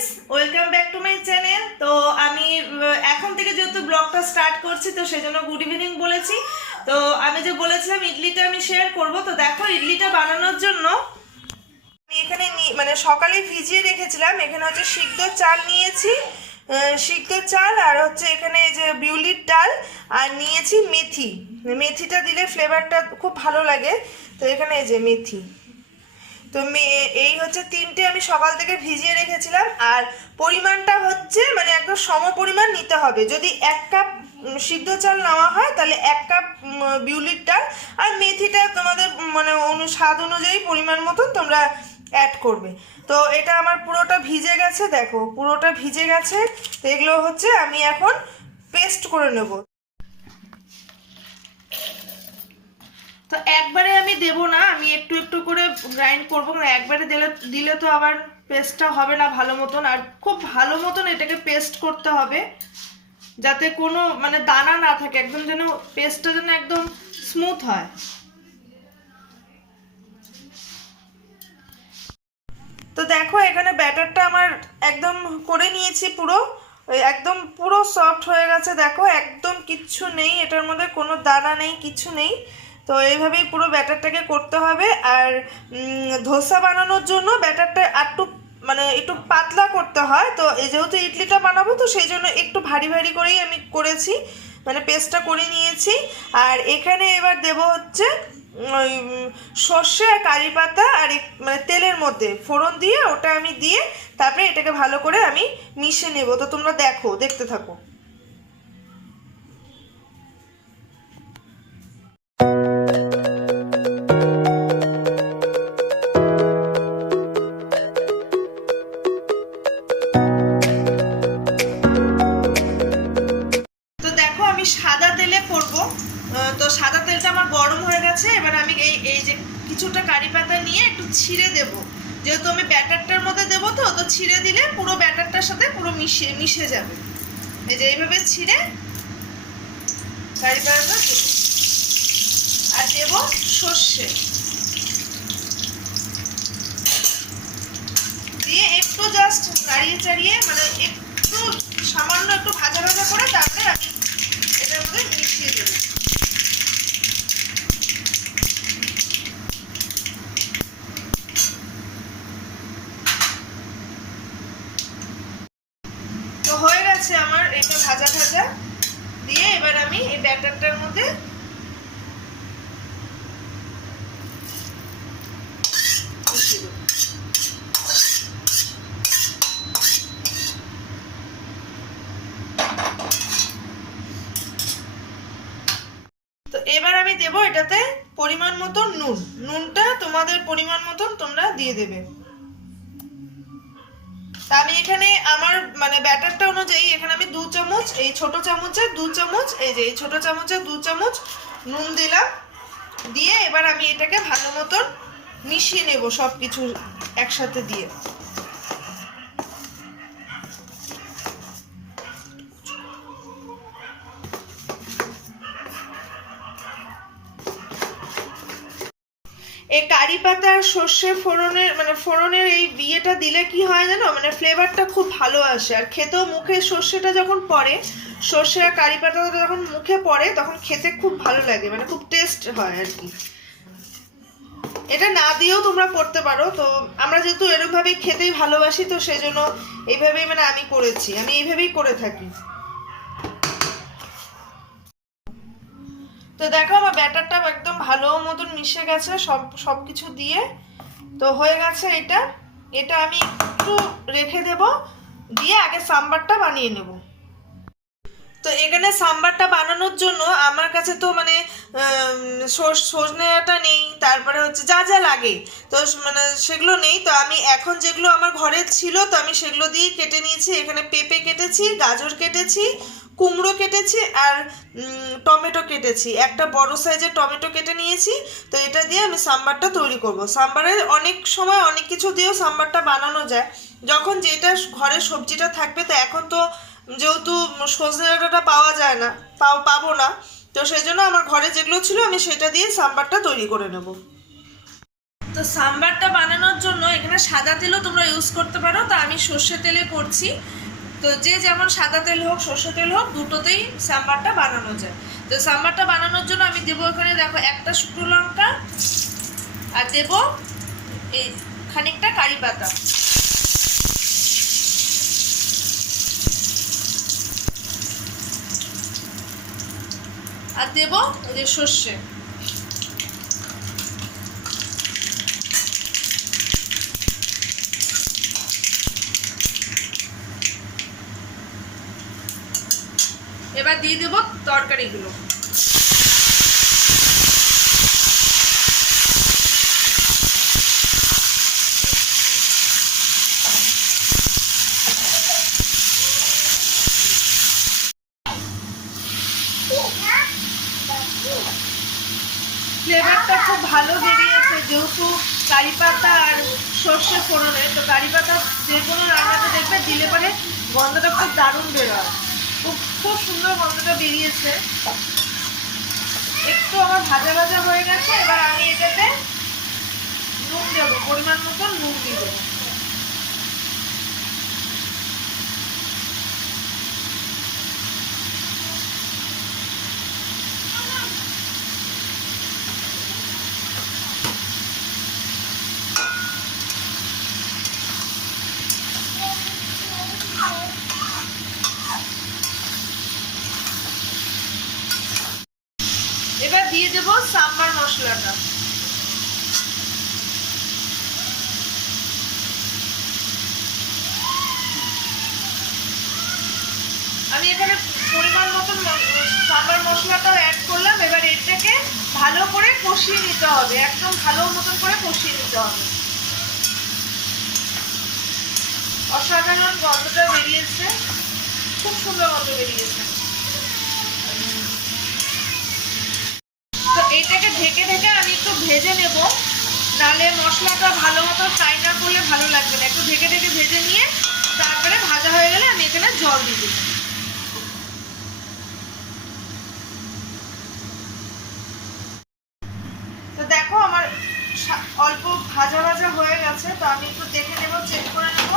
Friends, welcome back to my channel. তো আমি এখন থেকে যেহেতু ব্লগটা স্টার্ট করছি, তো সেই জন্য গুড ইভিনিং বলেছি। তো আমি যে বলেছিলাম ইডলিটা আমি শেয়ার করব, তো দেখো ইডলিটা বানানোর জন্য আমি এখানে মানে সকালে ভিজিয়ে রেখেছিলাম। এখানে হচ্ছে সিদ্ধ চাল নিয়েছি, সিদ্ধ চাল, আর হচ্ছে এখানে এই যে বিউলির ডাল, আর নিয়েছি মেথি। মেথিটা দিলে ফ্লেভারটা খুব ভালো লাগে। তো এখানে এই যে মেথি, তো এই হচ্ছে তিনটে আমি সকাল থেকে ভিজিয়ে রেখেছিলাম। আর পরিমাণটা হচ্ছে মানে একদম সম পরিমাণ নিতে হবে। যদি 1 কাপ সিদ্ধ চাল নেওয়া হয় তাহলে 1 কাপ বিউলির ডাল, আর মেথিটা তোমাদের মানে স্বাদ অনুযায়ী পরিমাণ মতন তোমরা অ্যাড করবে। তো এটা আমার পুরোটা ভিজে গেছে, দেখো পুরোটা ভিজে গেছে। তো এগুলো হচ্ছে আমি এখন পেস্ট করে নেব। তো একবারে আমি দেব না, আমি একটু একটু করে গ্রাইন্ড করবো, কারণ একবারে দিলে তো আবার পেস্টটা হবে না ভালো মতন। আর খুব ভালো মতন এটাকে পেস্ট করতে হবে, যাতে কোনো মানে দানা না থাকে, একদম যেন পেস্টটা যেন একদম স্মুথ হয়। তো দেখো এখানে ব্যাটারটা আমার একদম করে নিয়েছি, পুরো একদম পুরো সফট হয়ে গেছে। দেখো একদম কিচ্ছু নেই এটার মধ্যে, কোনো দানা নেই, কিছু নেই। তো এইভাবেই পুরো ব্যাটারটাকে করতে হবে। আর ধোসা বানানোর জন্য ব্যাটারটা একটু মানে একটু পাতলা করতে হয়। তো এই যেহেতু ইডলিটা বানাবো, তো সেই জন্য একটু ভারী ভারী করেই আমি করেছি, মানে পেস্টটা করে নিয়েছি। আর এখানে এবার দেব হচ্ছে ওই সর্ষে আর কারি পাতা, আর মানে তেলের মধ্যে ফোড়ন দিয়ে ওটা আমি দিয়ে তারপরে এটাকে ভালো করে আমি মিশিয়ে নেব। তো তোমরা দেখতে থাকো। তো দেখো আমি সাদা তেলে করব। তো সাদা তেলটা আমার গরম হয়ে গেছে। এবার আমি এই যে কিছুটা কারি পাতা নিয়ে একটু ছিঁড়ে দেব, যেহেতু আমি ব্যাটারটার মধ্যে দেবো। তো ছিঁড়ে দিলে পুরো ব্যাটারটার সাথে পুরো মিশে যাবে। এই যে এইভাবে ছিঁড়ে কারি পাতাটা দেবো। আর দেবো সর্ষে দিয়ে একটু জাস্ট নাড়িয়ে চাড়িয়ে, মানে একটু সামান্য একটু ভাজা ভাজা করে তারপরে আমি এটার মধ্যে মিশিয়ে দেবো। তো হয়ে গেছে আমার এটা ভাজা ভাজা দিয়ে। এবার আমি এই ব্যাটারটার মধ্যে মিশিয়ে দেবো। তো এবার আমি দেবো এটাতে পরিমাণ মতো নুন। নুনটা তোমাদের পরিমাণ মতন তোমরা দিয়ে দেবে। তা আমি এখানে আমার মানে ব্যাটারটা অনুযায়ী এখানে আমি 2 চামচ, এই ছোট চামচে 2 চামচ, এই যে এই ছোট চামচে 2 চামচ নুন দিলাম। দিয়ে এবার আমি এটাকে ভালো মতন মিশিয়ে নেব সব কিছু একসাথে দিয়ে। এই কারি পাতা আর সর্ষে ফোড়নের এই বিয়েটা দিলে কি হয় জানো, মানে ফ্লেভারটা খুব ভালো আসে। আর খেতেও মুখে সর্ষেটা যখন পড়ে, সর্ষে আর কারি পাতাটা যখন মুখে পড়ে তখন খেতে খুব ভালো লাগে, মানে খুব টেস্ট হয় আর কি। এটা না দিয়েও তোমরা করতে পারো। তো আমরা যেহেতু এরকমভাবেই খেতেই ভালোবাসি, তো সেই জন্য এইভাবেই মানে আমি করেছি, আমি এইভাবেই করে থাকি। তো দেখো আমার ব্যাটারটা একদম ভালো মতন মিশে গেছে সব কিছু দিয়ে। তো হয়ে গেছে এটা। এটা আমি একটু রেখে দেব, দিয়ে আগে সাম্বারটা বানিয়ে নেব। তো এখানে সাম্বারটা বানানোর জন্য আমার কাছে তো মানে সজনেটা নেই, তারপরে হচ্ছে যা যা লাগে তো মানে সেগুলো নেই। তো আমি এখন যেগুলো আমার ঘরে ছিল তো আমি সেগুলো দিয়েই কেটে নিয়েছি। এখানে পেঁপে কেটেছি, গাজর কেটেছি, কুমড়ো কেটেছি, আর টমেটো কেটেছি, একটা বড় সাইজের টমেটো কেটে নিয়েছি। তো এটা দিয়ে আমি সাম্বারটা তৈরি করব। সাম্বারে অনেক সময় অনেক কিছু দিয়েও সাম্বারটা বানানো যায়, যখন যেটা ঘরে সবজিটা থাকবে। তো এখন তো যেহেতু সজনে ডাঁটাটা পাওয়া যায় না, পাবো না, তো সেই জন্য আমার ঘরে যেগুলো ছিল আমি সেটা দিয়ে সাম্বারটা তৈরি করে নেব। তো সাম্বারটা বানানোর জন্য এখানে সাদা তেলও তোমরা ইউজ করতে পারো, তো আমি সর্ষে তেলে করছি। তো যে যেমন সাদা তেল হোক সর্ষে তেল হোক দুটোতেই সাম্বারটা বানানো যায়। তো সাম্বারটা বানানোর জন্য আমি দেবো এখানে দেখো একটা শুকনো লঙ্কা, আর দেবো এই খানিকটা কারি পাতা, আর দেবো এই যে সর্ষে। এবার দিয়ে দেবো তরকারিগুলো। ফ্লেভারটা খুব ভালো বেরিয়েছে যেহেতু কারি পাতা আর সর্ষে ফোড়নে। তো কারি পাতা যে কোনো রান্নাতে দেখবে দিলে পরে গন্ধটা খুব দারুণ বেরোয়, খুব সুন্দর গন্ধটা বেরিয়েছে। একটু আমার ভাজা ভাজা হয়ে গেছে, এবার আমি এটাতে নুন দেবো, পরিমাণ মতন নুন দিয়ে দেবো। এবার দিয়ে দেবো সাম্বার মশলাটা। আমি এখানে পরিমাণ মতন সাম্বার মশলাটাও অ্যাড করলাম। এবার এটাকে ভালো করে কষিয়ে নিতে হবে, একদম ভালো মতন করে কষিয়ে নিতে হবে। অসাধারণ গন্ধটা বেরিয়েছে, খুব সুন্দর গন্ধ বেরিয়েছে। তো এইটাকে ঢেকে ঢেকে আমি একটু ভেজে নেব, নাহলে মশলাটা ভালো মতো ফ্রাই না করলে ভালো লাগবে না। একটু ঢেকে ঢেকে ভেজে নিয়ে তারপরে ভাজা হয়ে গেলে আমি এখানে জল দিয়ে দেব। তো দেখো আমার অল্প ভাজা ভাজা হয়ে গেছে, তো আমি একটু দেখে নেব, চেক করে নেব।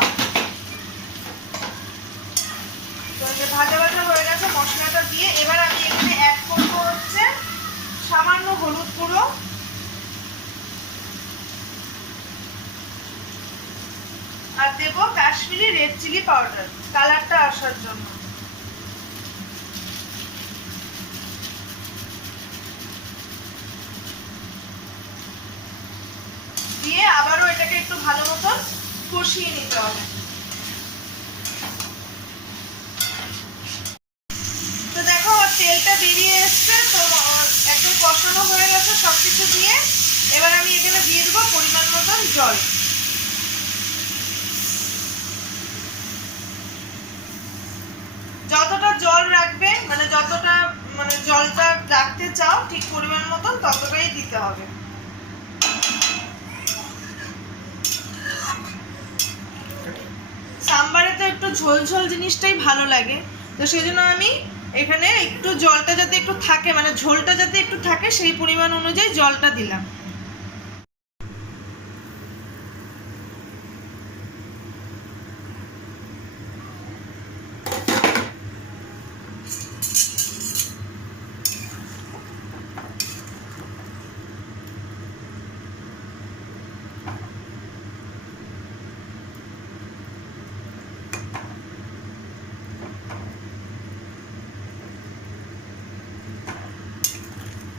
তো ভাজা ভাজা হয়ে গেছে মশলাটা দিয়ে। এবার আমি এখানে অ্যাড করবো হচ্ছে সামান্য হলুদ গুঁড়ো, আর দেব কাশ্মীরি রেড চিলি পাউডার কালারটা আসার জন্য। দিয়ে আবারও এটাকে একটু ভালো মতন কষিয়ে নিতে হবে। তো দেখো আমার তেলটা বেরিয়ে এসছে, তো একদম কষানো হয়ে গেছে সবকিছু দিয়ে। এবার আমি এখানে দিয়ে দেবো পরিমাণ মতন জল। যতটা জল রাখবে, মানে যতটা জলটা রাখতে চাও ঠিক পরিমাণ মতন ততটাই দিতে হবে। সাম্বারে তো একটু ঝোল ঝোল জিনিসটাই ভালো লাগে, তো সেই জন্য আমি এখানে একটু জলটা যাতে একটু থাকে, মানে ঝোলটা যাতে একটু থাকে সেই পরিমাণ অনুযায়ী জলটা দিলাম।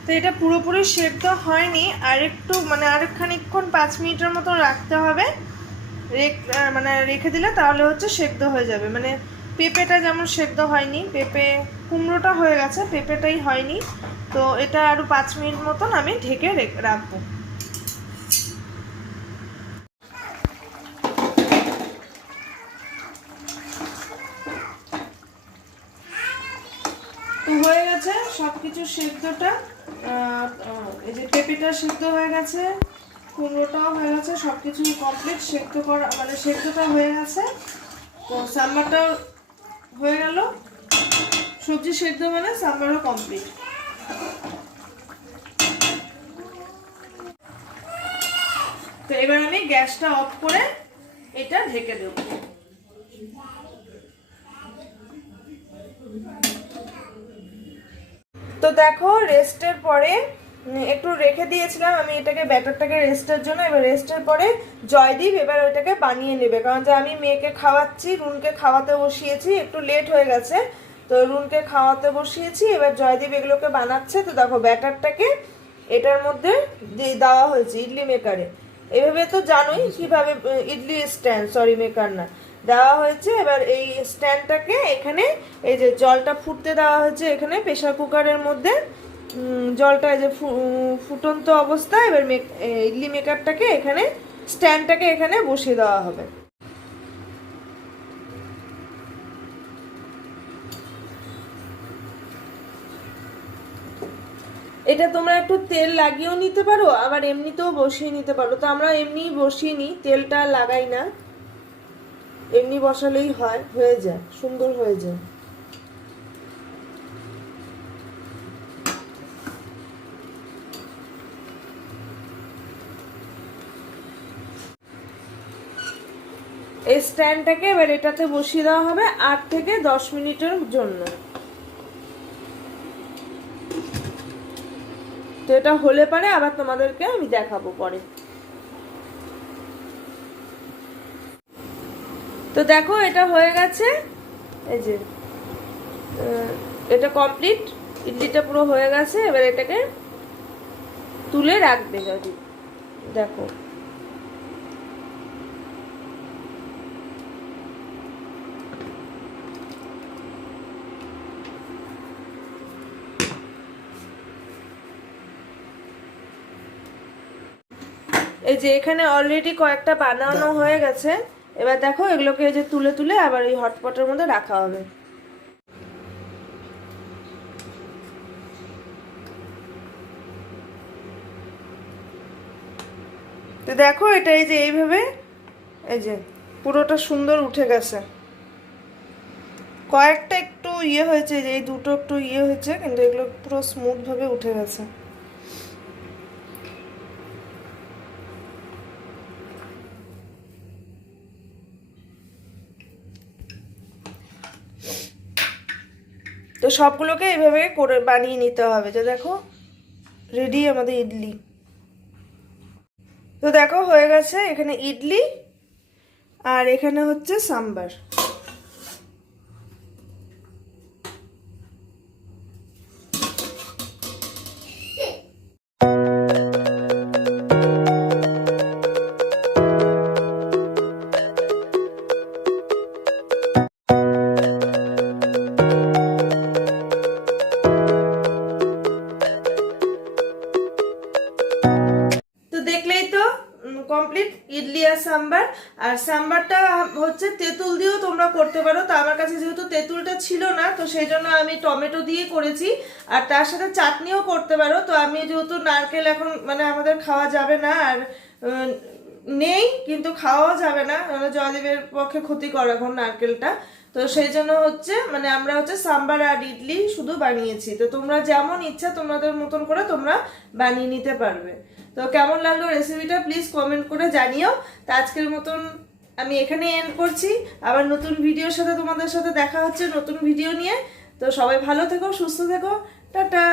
তো এটা পুরোপুরি সেদ্ধ হয়নি, আর একটু আরেকখানিক্ষণ 5 মিনিটের মতো রাখতে হবে। রেখে দিলে তাহলে হচ্ছে সেদ্ধ হয়ে যাবে। পেঁপেটা যেমন সেদ্ধ হয়নি, কুমড়োটা হয়ে গেছে, পেঁপেটাই হয়নি। তো এটা আরও 5 মিনিট মতন আমি ঢেকে রাখবো। তো হয়ে গেছে সবকিছু সেদ্ধটা, এই যে পেঁপেটা সেদ্ধ হয়ে গেছে, কুমড়োটাও হয়ে গেছে, সবকিছু কমপ্লিট সেদ্ধ করা, সেদ্ধটা হয়ে গেছে। তো সাম্বারটাও হয়ে গেল, সবজি সেদ্ধ সাম্বারও কমপ্লিট। তো এবার আমি গ্যাসটা অফ করে এটা ঢেকে দেব। তো দেখো রেস্টের পরে একটু রেখে দিয়েছিলাম আমি এটাকে, ব্যাটারটাকে রেস্টের জন্য। এবার রেস্টের পরে জয়দীপ এবার ওইটাকে বানিয়ে নেবে, কারণ যে আমি মেয়েকে খাওয়াচ্ছি, রুনকে খাওয়াতে বসিয়েছি, একটু লেট হয়ে গেছে, তো রুনকে খাওয়াতে বসিয়েছি, এবার জয়দীপ এগুলোকে বানাচ্ছে। তো দেখো ব্যাটারটাকে এটার মধ্যে দেওয়া হয়েছে ইডলি মেকারে, এভাবে তো জানোই কিভাবে, ইডলি স্ট্যান্ড, সরি মেকার না, দেওয়া হয়েছে। এবার এই স্ট্যান্ডটাকে এখানে এই যে জলটা ফুটতে দেওয়া হয়েছে এখানে প্রেসার কুকারের মধ্যে, জলটা এই যে ফুটন্ত অবস্থায় এবার ইডলি মেকারটাকে এখানে, স্ট্যান্ডটাকে এখানে বসিয়ে দেওয়া হবে। এটা তোমরা একটু তেল লাগিয়েও নিতে পারো, আবার এমনিতেও বসিয়ে নিতে পারো। তো আমরা এমনিই বসিয়ে নিই, তেলটা লাগাই না, এমনি বসালেই হয়, হয়ে যায়, সুন্দর হয়ে যায়। এই স্ট্যান্ডটাকে এবার এটাতে বসিয়ে দেওয়া হবে 8 থেকে 10 মিনিটের জন্য। তো এটা হলে পারে আবার তোমাদেরকে আমি দেখাবো পরে। তো দেখো এটা হয়ে গেছে, এই যে এটা কমপ্লিট, ইডলিটা পুরো হয়ে গেছে। এবার এটাকে তুলে রাখবে যদি, দেখো এই যে এখানে অলরেডি কয়েকটা বানানো হয়ে গেছে। এবার দেখো এগুলোকে এই যে তুলে তুলে আবার এই হটপটের মধ্যে রাখা হবে। তো দেখো এটা এই যে এইভাবে এই যে পুরোটা সুন্দর উঠে গেছে। কয়েকটা একটু ইয়ে হয়েছে, যে এই দুটো একটু ইয়ে হয়েছে, কিন্তু এগুলো পুরো স্মুথ ভাবে উঠে গেছে। তো সবগুলোকে এইভাবে করে বানিয়ে নিতে হবে। তো দেখো রেডি আমাদের ইডলি। তো দেখো হয়ে গেছে, এখানে ইডলি আর এখানে হচ্ছে সাম্বার। কমপ্লিট ইডলি আর সাম্বার। আর সাম্বারটা হচ্ছে তেঁতুল দিয়েও তোমরা করতে পারো, তো আমার কাছে যেহেতু তেঁতুলটা ছিল না, তো সেই জন্য আমি টমেটো দিয়ে করেছি। আর তার সাথে চাটনিও করতে পারো। তো আমি যেহেতু নারকেল এখন মানে আমাদের খাওয়া যাবে না, আর নেই, কিন্তু খাওয়াও যাবে না, জয়দেবের পক্ষে ক্ষতিকর এখন নারকেলটা, তো সেই জন্য হচ্ছে মানে আমরা হচ্ছে সাম্বার আর ইডলি শুধু বানিয়েছি। তো তোমরা যেমন ইচ্ছা তোমাদের মতন করে তোমরা বানিয়ে নিতে পারবে। তো কেমন লাগলো রেসিপিটা প্লিজ কমেন্ট করে জানিও। তো আজকের মতন আমি এখানে এন্ড করছি, আবার নতুন ভিডিওর সাথে তোমাদের সাথে দেখা হচ্ছে নতুন ভিডিও নিয়ে। তো সবাই ভালো থেকো, সুস্থ থেকো, টাটা।